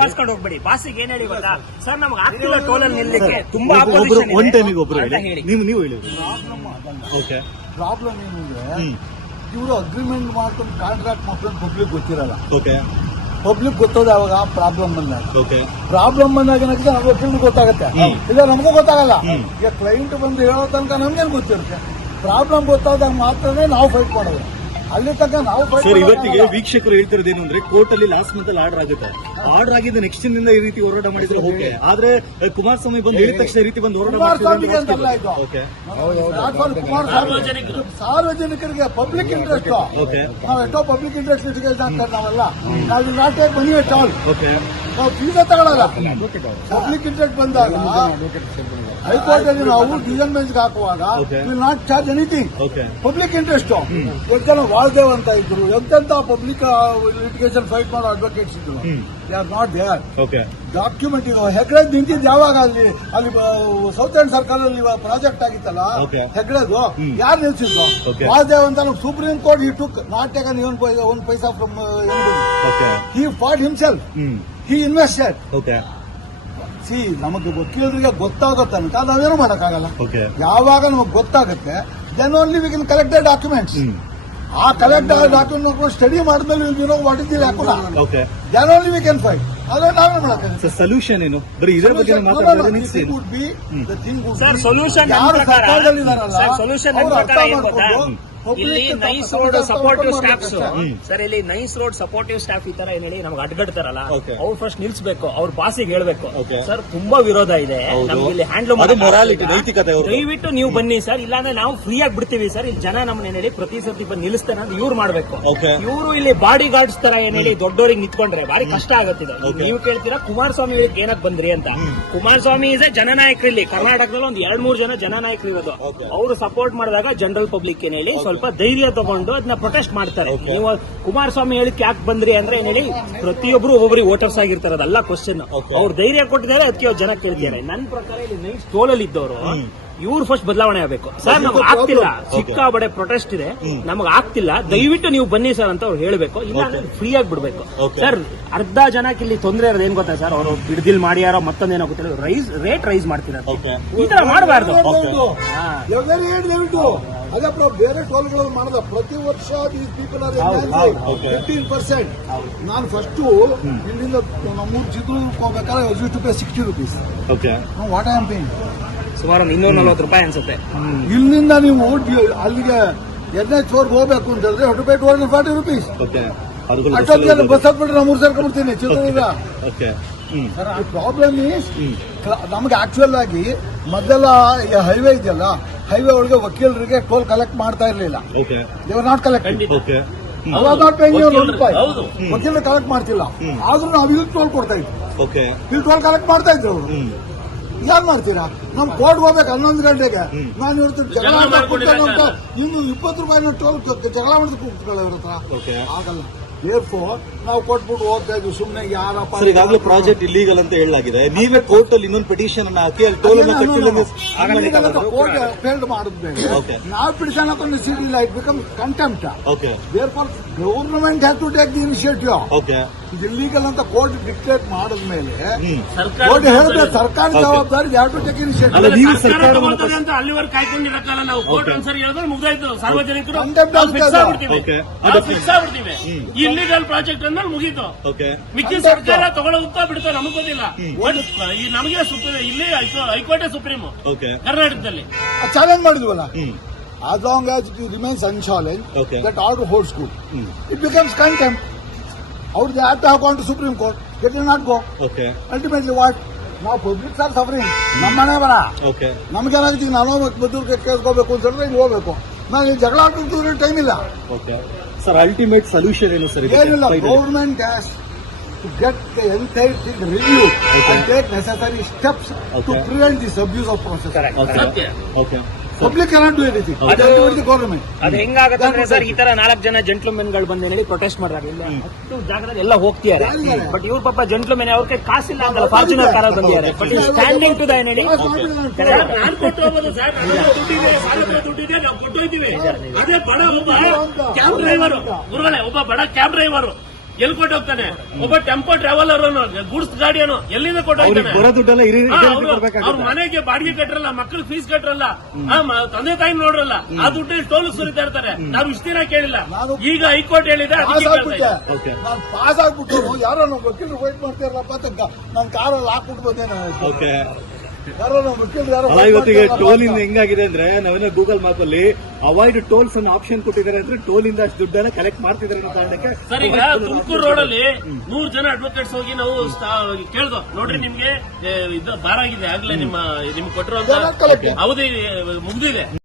ಮಾಡ್ಸ್ಕೊಂಡು ಹೋಗ್ಬೇಡಿ. ಬಾಸಿಗೆ ಏನ್ ಹೇಳಿ ಗೊತ್ತಾ ಸರ್, ನಮ್ಗೆ ಆಗ್ತಿಲ್ಲ ಟೋಲಲ್ಲಿ ನಿಲ್ಲಕ್ಕೆ, ತುಂಬಾ ಒನ್ ಟೈಮಿಗೆ ಒಬ್ರು ಹೇಳಿ, ನೀವು ಹೇಳಿ. ಪ್ರಾಬ್ಲಮ್ ಏನಿದೆ, ಇವರು ಅಗ್ರಿಮೆಂಟ್ ಮಾಡ್ಕೊಂಡು ಕಾಂಟ್ರಾಕ್ಟ್ ಮಾಡ್ಕೊಂಡು ಪಬ್ಲಿಕ್ ಗೊತ್ತಿರಲ್ಲ. ಪಬ್ಲಿಕ್ ಗೊತ್ತೋದು ಯಾವಾಗ ಪ್ರಾಬ್ಲಮ್ ಬಂದಾಗ. ಪ್ರಾಬ್ಲಮ್ ಬಂದಾಗ ಏನಾಗುತ್ತೆ, ನಮ್ಗೆ ಒಬ್ಬರಿಗೆ ಗೊತ್ತಾಗುತ್ತೆ, ಇಲ್ಲ ನಮಗೂ ಗೊತ್ತಾಗಲ್ಲ. ಈಗ ಕ್ಲೈಂಟ್ ಬಂದು ಹೇಳೋ ತನಕ ನಮ್ಗೇನು ಗೊತ್ತಿರುತ್ತೆ. ಪ್ರಾಬ್ಲಮ್ ಗೊತ್ತಾದಾಗ ಮಾತ್ರನೇ ನಾವು ಫೈಟ್ ಮಾಡೋದು. ಅಲ್ಲಿ ತನಕ ನಾವು ಸರ್, ಇವತ್ತಿಗೆ ವೀಕ್ಷಕರು ಹೇಳ್ತಿರೋದು ಏನು ಅಂದ್ರೆ, ಕೋರ್ಟ್ ಅಲ್ಲಿ ಲಾಸ್ಟ್ ಮಂತ್ ಅಲ್ಲಿ ಆರ್ಡರ್ ಆಗುತ್ತೆ. ಆರ್ಡರ್ ಆಗಿದ್ದು ನೆಕ್ಸ್ಟ್ ದಿನದಿಂದ ಈ ರೀತಿ ಹೋರಾಟ ಮಾಡಿದ್ರೆ ಓಕೆ, ಆದ್ರೆ ಕುಮಾರಸ್ವಾಮಿ ಬಂದು ಹೇಳಿದ ತಕ್ಷಣ ಈ ರೀತಿ ಬಂದು ಹೋರಾಟ ಸಾರ್ವಜನಿಕರಿಗೆ ಪಬ್ಲಿಕ್ ಇಂಟ್ರೆಸ್ಟ್. ನಾವು ಎಷ್ಟೋ ಪಬ್ಲಿಕ್ ಇಂಟ್ರೆಸ್ಟ್ ಲಿಟಿಗೇಷನ್ ನಾವೆಲ್ಲ ನಾವು not take money at all. ನಾವು ಫೀಸ್ ತಗೊಳ್ಳಲ್ಲ. ಪಬ್ಲಿಕ್ ಇಂಟ್ರೆಸ್ಟ್ ಬಂದಾಗ ಹೈಕೋರ್ಟ್ ಅಲ್ಲಿ ನಾವು ಡಿಸಿಷನ್ ಬೆಂಚ್ಗೆ ಹಾಕುವಾಗ will not charge anything. Public interest ಜನ ವಾಲ್ದೇವ್ ಅಂತ ಇದ್ರು, ಎಂತೆಂತ ಪಬ್ಲಿಕ್ ಲಿಟಿಗೇಷನ್ ಫೈಟ್ ಮಾಡೋ ಅಡ್ವೊಕೇಟ್ಸ್ ಇದ್ರು. They are not there. Document ಇದು ಹೆಗ್ಡೆದ್ ನಿಂತಿದ್ದು ಯಾವಾಗ ಅಲ್ಲಿ ಸೌತ್ ಇಂಡ್ ಸರ್ಕಲ್ ಅಲ್ಲಿ ಪ್ರಾಜೆಕ್ಟ್ ಆಗಿತ್ತಲ್ಲ, ಹೆಗ್ಡೆದು ಯಾರು ನಿಲ್ಸಿದ್ರು? ವಾಲ್ದೇವ್ ಅಂತ ಸುಪ್ರೀಂ ಕೋರ್ಟ್ ಈ took not taken one paisa from he Ghat himself. He invested. ನಮಗೆ ವಕೀಲರಿಗೆ ಗೊತ್ತಾಗೋ ತನಕ ನಾವೇನು ಮಾಡೋಕ್ಕಾಗಲ್ಲ. ಯಾವಾಗ ನಮಗೆ ಗೊತ್ತಾಗುತ್ತೆ, then only we can collect the documents. ಆ ಕಲೆಕ್ಟ್ ಡಾಕ್ಯುಮೆಂಟ್ ಸ್ಟಡಿ ಮಾಡಿದ್ಮೇಲೆ will know what is the lacuna. Then only we can fight. ಅದೇ ನಾವೇ ಮಾಡೋಕ್ಕಾಗಲ್ಲ. ಸೊಲ್ಯೂಷನ್ ಏನು? ಬರೀ ಇದರ ಬಗ್ಗೆ ಸರ್, ಸೊಲ್ಯೂಷನ್ ಇಲ್ಲಿ NICE Road supportive staffs sir, ಇಲ್ಲಿ ನೈಸ್ ರೋಡ್ ಸಪೋರ್ಟಿವ್ ಸ್ಟಾಫ್ ಈ ತರ ಏನ್ ಹೇಳಿ ನಮ್ಗೆ ಅಡ್ಗಡ್ತಾರಲ್ಲ, ಅವ್ರು ಫಸ್ಟ್ ನಿಲ್ಸ್ಬೇಕು, ಅವ್ರ ಬಾಸಿಗೆ ಹೇಳ್ಬೇಕು ಸರ್ ತುಂಬಾ ವಿರೋಧ ಇದೆ, ನಮ್ಗೆ ಇಲ್ಲಿ ಹ್ಯಾಂಡ್ಲ್ ನೈತಿಕತೆ, ದಯವಿಟ್ಟು ನೀವು ಬನ್ನಿ ಸರ್, ಇಲ್ಲಾಂದ್ರೆ ನಾವು ಫ್ರೀ ಆಗಿ ಬಿಡ್ತೀವಿ ಸರ್. ಇಲ್ಲಿ ಜನ ನಮ್ಮನ್ನ ಏನ್ ಹೇಳಿ ಪ್ರತಿ ಸರ್ತಿ ಬಂದು ನಿಲ್ಲಿಸ್ತಾನೆ ಅಂತ ಇವ್ರು ಮಾಡ್ಬೇಕು. ಇವರು ಇಲ್ಲಿ ಬಾಡಿ ಗಾರ್ಡ್ಸ್ ತರ ಏನ್ ಹೇಳಿ ದೊಡ್ಡವರಿಗೆ ನಿಂತ್ಕೊಂಡ್ರೆ ಭಾರಿ ಕಷ್ಟ ಆಗತ್ತಿದೆ. ನೀವು ಕೇಳ್ತೀರಾ ಕುಮಾರಸ್ವಾಮಿ ಏನಕ್ ಬಂದ್ರಿ ಅಂತ. ಕುಮಾರಸ್ವಾಮಿ ಇಸ್ ಜನನಾಯಕರು ಇಲ್ಲಿ ಕರ್ನಾಟಕದಲ್ಲಿ ಒಂದು 2-3 ಜನ ಜನನಾಯಕರು ಇರೋದು. ಅವರು ಸಪೋರ್ಟ್ ಮಾಡಿದಾಗ ಜನರಲ್ ಪಬ್ಲಿಕ್ ಏನ್ ಹೇಳಿ ಸ್ವಲ್ಪ ಧೈರ್ಯ ತಗೊಂಡು ಅದನ್ನ ಪ್ರೊಟೆಸ್ಟ್ ಮಾಡ್ತಾರೆ. ನೀವು ಕುಮಾರಸ್ವಾಮಿ ಹೇಳಿಕ್ ಯಾಕೆ ಬಂದ್ರಿ ಅಂದ್ರೆ ಏನ್ ಹೇಳಿ ಪ್ರತಿಯೊಬ್ರು ಒಬ್ಬೊಬ್ಬರಿಗೆ ವೋಟರ್ಸ್ ಆಗಿರ್ತಾರೆ, ಅದಲ್ಲ ಕ್ವಶನ್. ಅವ್ರು ಧೈರ್ಯ ಕೊಟ್ಟಿದ್ದಾರೆ, ಅದಕ್ಕೆ ಜನ ಕೇಳ್ತಿದ್ದಾರೆ. ನನ್ನ ಪ್ರಕಾರ ಇಲ್ಲಿ ನೈಸ್ ಟೋಲಲ್ಲಿ ಇದ್ದವರು ಇವ್ರು ಫಸ್ಟ್ ಬದಲಾವಣೆ ಆಗಬೇಕು. ಸರ್ ನಮ್ಗೆ ಆಗ್ತಿಲ್ಲ, ಸಿಕ್ಕಾಬಡೆ ಪ್ರೊಟೆಸ್ಟ್ ಇದೆ, ನಮಗ್ ಆಗ್ತಿಲ್ಲ, ದಯವಿಟ್ಟು ನೀವು ಬನ್ನಿ ಸರ್ ಅಂತ ಅವ್ರು ಹೇಳ್ಬೇಕು, ಇಲ್ಲ ಫ್ರೀ ಆಗಿ ಬಿಡ್ಬೇಕು. ಸರ್ ಅರ್ಧ ಜನಕ್ಕೆ ಇಲ್ಲಿ ತೊಂದರೆ ಇರೋದು ಏನ್ ಗೊತ್ತಾ ಸರ್, ಅವರು ಬಿಡ್ದಿಲ್ ಮಾಡ್ಯಾರೋ ಮತ್ತೊಂದೇನೋ ಗೊತ್ತಿಲ್ಲ, ರೇಟ್ ರೈಸ್ ಮಾಡ್ತಿದ್ದಾರೆ. ಈ ತರ ಮಾಡಬಾರ್ದು. ಅದೇ ಬೇರೆ ಟೋಲ್ಗಳು ಮಾಡೋದ ಪ್ರತಿ ವರ್ಷ ದೀಸ್ ಪೀಪಲ್ ಆರ್ 15%. ನಾನು ಫಸ್ಟ್ ಇಲ್ಲಿಂದ ನಮ್ಮೂರು ಚಿತ್ರದುರ್ಗಕ್ಕೆ ಹೋಗ್ಬೇಕಾದ್ರೆ use to pay 60 rupees. What I am paying ಸುಮಾರು 240 ರೂಪಾಯಿ ಅನ್ಸುತ್ತೆ. ಇಲ್ಲಿಂದ ನೀವು ಅಲ್ಲಿಗೆ NH4 ಹೋಗ್ಬೇಕು ಅಂತ ಹೇಳಿದ್ರೆ ಹೊಟ್ಟು ಪೇ 240 rupees. ಅಷ್ಟೊತ್ತಿಗೆ ಬಸ್ ಹತ್ಬಿಟ್ರೆ ನಾನು 3 ಸೇರ್ಕೊಂಡ್ಬಿಡ್ತೀನಿ ಚಿತ್ರದುರ್ಗ. ಪ್ರಾಬ್ಲಮ್ ಈಸ್ ನಮ್ಗೆ ಆಕ್ಚುಯಲ್ ಆಗಿ ಮೊದಲ ಹೈವೇ ಇದೆಯಲ್ಲ, ಹೈವೇ ಒಳಗೆ ವಕೀಲರಿಗೆ ಟೋಲ್ ಕಲೆಕ್ಟ್ ಮಾಡ್ತಾ ಇರಲಿಲ್ಲ. ದೇವರ್ ನಾಟ್ ಕಲೆಕ್ಟ್, ನಾಟ್ ಪೇಯಿಂಗ್ ₹1. ವಕೀಲರು ಕಲೆಕ್ಟ್ ಮಾಡ್ತಿಲ್ಲ, ಆದ್ರೂ ನಾವು ಇಲ್ಲಿ ಟೋಲ್ ಕೊಡ್ತಾ ಇದ್ವಿ. ಇಲ್ಲಿ ಟೋಲ್ ಕಲೆಕ್ಟ್ ಮಾಡ್ತಾ ಇದ್ರು ಅವರು. ಯಾರು ಮಾಡ್ತೀರಾ? ನಮ್ ಕೋರ್ಟ್ ಹೋಗ್ಬೇಕು 11 ಗಂಟೆಗೆ, ನಾನು ಇರ್ತೀನಿ ಜಗಳ ಅಂತ ಇನ್ನು 20 ರೂಪಾಯಿನ ಟೋಲ್ ಜಗಳ ಮಾಡಿದ್ರೆ ಕೂತ್ಕೊಳ್ಳೋ ಇವ್ರ ಹತ್ರ ಆಗಲ್ಲ. ನಾವು ಕೊಟ್ಬಿಟ್ಟು ಹೋಗ್ತಾ ಇದ್ವಿ ಸುಮ್ಮನೆ. ಯಾರಪ್ಪ ಈಗಾಗಲೇ ಪ್ರಾಜೆಕ್ಟ್ ಇಲ್ಲೀಗಲ್ ಅಂತ ಹೇಳಲಾಗಿದೆ, ನೀವೇ ಕೋರ್ಟ್ ಅಲ್ಲಿ ಇನ್ನೊಂದು ಪಿಟಿಷನ್ ಅನ್ನು ಹಾಕಿ ಅಲ್ಲಿ ಟೋಲ್ ಕೋರ್ಟ್ ಫೇಲ್ಡ್ ಮಾಡಿದ್ಮೇಲೆ ನಾವು ಪಿಟಿಷನ್ ಹಾಕೊಂಡು ಸಿಡಿಲ್ಲ, it become contempt. Therefore government has to take the initiative. ಇದು ಇಲ್ಲೀಗಲ್ ಅಂತ ಕೋರ್ಟ್ ಡಿಕ್ಟೇಟ್ ಮಾಡಿದ್ಮೇಲೆ ಕೋರ್ಟ್ ಹೇಳಿದ್ರೆ ಸರ್ಕಾರ ಜವಾಬ್ದಾರಿ ಹ್ಯಾವ್ ಟು ಟೇಕ್ ಇನಿಷಿಯೇಟಿವ್. ಅಲ್ಲಿವರೆಗೆ ಕಾಯ್ಕೊಂಡಿರಕ್ಕಲ್ಲ ನಾವು. ಕೋರ್ಟ್ ಒಂದ್ಸರಿ ಹೇಳಿದ್ರೆ ಮುಗ್ದಾಯ್ತು, ಸಾರ್ವಜನಿಕರು ಇಲ್ಲಿಗಲ್ ಪ್ರಾಜೆಕ್ಟ್ ಅಂದ್ರೆ ಮುಗೀತು. ಮಿಕ್ಕಿ ಸರ್ಕಾರ ತಗೊಳ್ಳೋಗುತ್ತಾ ಬಿಡುತ್ತಾ ನಮಗ್ ಗೊತ್ತಿಲ್ಲ. ನಮಗೆ ಇಲ್ಲಿ ಹೈಕೋರ್ಟ್ ಸುಪ್ರೀಂ ಕರ್ನಾಟಕದಲ್ಲಿ challenge ಮಾಡಿದ್ವಲ್ಲ. As long as it remains unchallenged, that order holds good. It becomes contempt. Or they have to have gone to Supreme Court. They will not go. Ultimately what? Now publics are suffering. ನಮ್ಮನೆ ಬರ ನಮ್ಗೇನಾಗುತ್ತೆ, ನಾನು ಮದ್ದೂರ್ಗೆ ಕೇಳ್ಕೋಬೇಕು ಅಂತ ಹೇಳಿದ್ರೆ ಇಲ್ಲಿ ಹೋಗ್ಬೇಕು. ನಾನು ಈ ಜಗಳ ಆಡ್ತಿದ್ರೆ ಟೈಮ್ ಇಲ್ಲ. ಸರ್ ಅಲ್ಟಿಮೇಟ್ ಸೊಲ್ಯೂಷನ್ ಏನು ಸರ್? ಏನಿಲ್ಲ, government has to get the entire thing reviewed and take necessary steps to prevent this abuse of process. Public cannot do anything. Government. ಅದು ಹೆಂಗಾಗತ್ತೆ ಅಂದ್ರೆ ಸರ್, ಈ ತರ 4 ಜನ ಜೆಂಟ್ಲ್ಮೆನ್ ಗಳು ಬಂದು ಹೇಳಿ ಪ್ರೊಟೆಸ್ಟ್ ಮಾಡಿದಾಗ ಇಲ್ಲ 10 ಜಾಗದಲ್ಲಿ ಎಲ್ಲ ಹೋಗ್ತಿದ್ದಾರೆ. ಬಟ್ ಇವ್ರ ಪಾಪ ಜೆಂಟ್ಲ್ಮೆನ್ ಅವ್ರ ಕೈ ಕಾಸಿಲ್ಲ ಅಂತಲ್ಲ, ಫಾರ್ಚುನರ್ ಕಾರ ಬಂದಿದ್ದಾರೆ. ಬಟ್ ಸ್ಟ್ಯಾಂಡಿಂಗ್ ಟು ದ ಏನ್ ಹೇಳಿ ನಾನು ಕೊಟ್ಟು ಹೋಗೋದು ಸರ್, ದುಡ್ಡಿದೆ, ಸಾಲದ ದುಡ್ಡಿದೆ, ನಾವು ಕೊಟ್ಟು ಹೋಗ್ತೀವಿ. ಅದೇ ಬಡ ಒಬ್ಬ ಕ್ಯಾಬ್ ಡ್ರೈವರ್ ಗುರುಗಳೇ, ಒಬ್ಬ ಬಡ ಕ್ಯಾಬ್ ಡ್ರೈವರ್ ಎಲ್ಲಿ ಕೊಟ್ಟೋಗ್ತಾನೆ? ಒಬ್ಬ ಟೆಂಪೋ ಟ್ರಾವೆಲರ್ ಗೂಡ್ಸ್ ಗಾಡಿಯನು ಎಲ್ಲಿಂದ ಅವ್ರಿಗೆ ಕೊಟ್ಟೋಗ್ತಾನೆ? ಬರೋ ದುಡ್ಡೆಲ್ಲ ಅವ್ರ ಕೊಡ್ಬೇಕಾಗುತ್ತೆ. ಮನೆಗೆ ಬಾಡಿಗೆ ಕಟ್ಟರಲ್ಲ, ಮಕ್ಕಳು ಫೀಸ್ ಕಟ್ಟರಲ್ಲ, ತಂದೆ ತಾಯಿ ನೋಡ್ರಲ್ಲ, ಆ ದುಡ್ಡು ಟೋಲ್ ಸುರಿತಾ ಇರ್ತಾರೆ. ನಾವು ಇಷ್ಟ ದಿನ ಕೇಳಿಲ್ಲ, ಈಗ ಹೈಕೋರ್ಟ್ ಹೇಳಿದೆ, ಅದಕ್ಕೆ ಪಾಸ್ ಕೇಳ್ತಾ ಆಗ್ಬಿಟ್ಟೆ ಇದ್ದೀನಿ. ನಾನು ಪಾಸ್ ಆಗ್ಬಿಟ್ಟು ಯಾರೋ ನಮ್ಮ ವಕೀಲರು ವೈಟ್ ಮಾಡ್ತಿರಲ್ಲಪ್ಪ ಅಂತ ನಾನು ಕಾರಲ್ಲಿ ಹಾಕ್ಬಿಟ್ಟು ಬಂದೆ ನಾನು. ಓಕೆ ಯಾರೋ ನಮ್ಮ ವಕೀಲರು ಯಾರೋ ಅಲ್ಲ, ಇವತ್ತಿಗೆ ಟೋಲ್ ಇಂದ ಹೆಂಗಾಗಿದೆ ಅಂದ್ರೆ ನಾವೇನೋ ಗೂಗಲ್ ಮ್ಯಾಪ್ ಅಲ್ಲಿ ಅವಾಯ್ಡ್ ಟೋಲ್ಸ್ ಅನ್ನು ಆಪ್ಷನ್ ಕೊಟ್ಟಿದ್ದಾರೆ ಅಂದ್ರೆ ಟೋಲ್ ಇಂದ ಅಷ್ಟು ದುಡ್ಡನ್ನ ಕಲೆಕ್ಟ್ ಮಾಡ್ತಿದ್ದಾರೆ ಅನ್ನೋ ಕಾರಣಕ್ಕೆ ಸರ್, ಈಗ ತುಮಕೂರು ರೋಡ್ ಅಲ್ಲಿ 100 ಜನ ಅಡ್ವೊಕೇಟ್ಸ್ ಹೋಗಿ ನಾವು ಕೇಳ್ದೋ, ನೋಡ್ರಿ ನಿಮ್ಗೆ ಇದು ಬಾರ್ ಆಗಿದೆ, ಆಗ್ಲೇ ನಿಮ್ ಕೊಟ್ಟಿರುವಂತ ಜನ collect. ಅವಧಿ ಮುಗ್ದಿದೆ.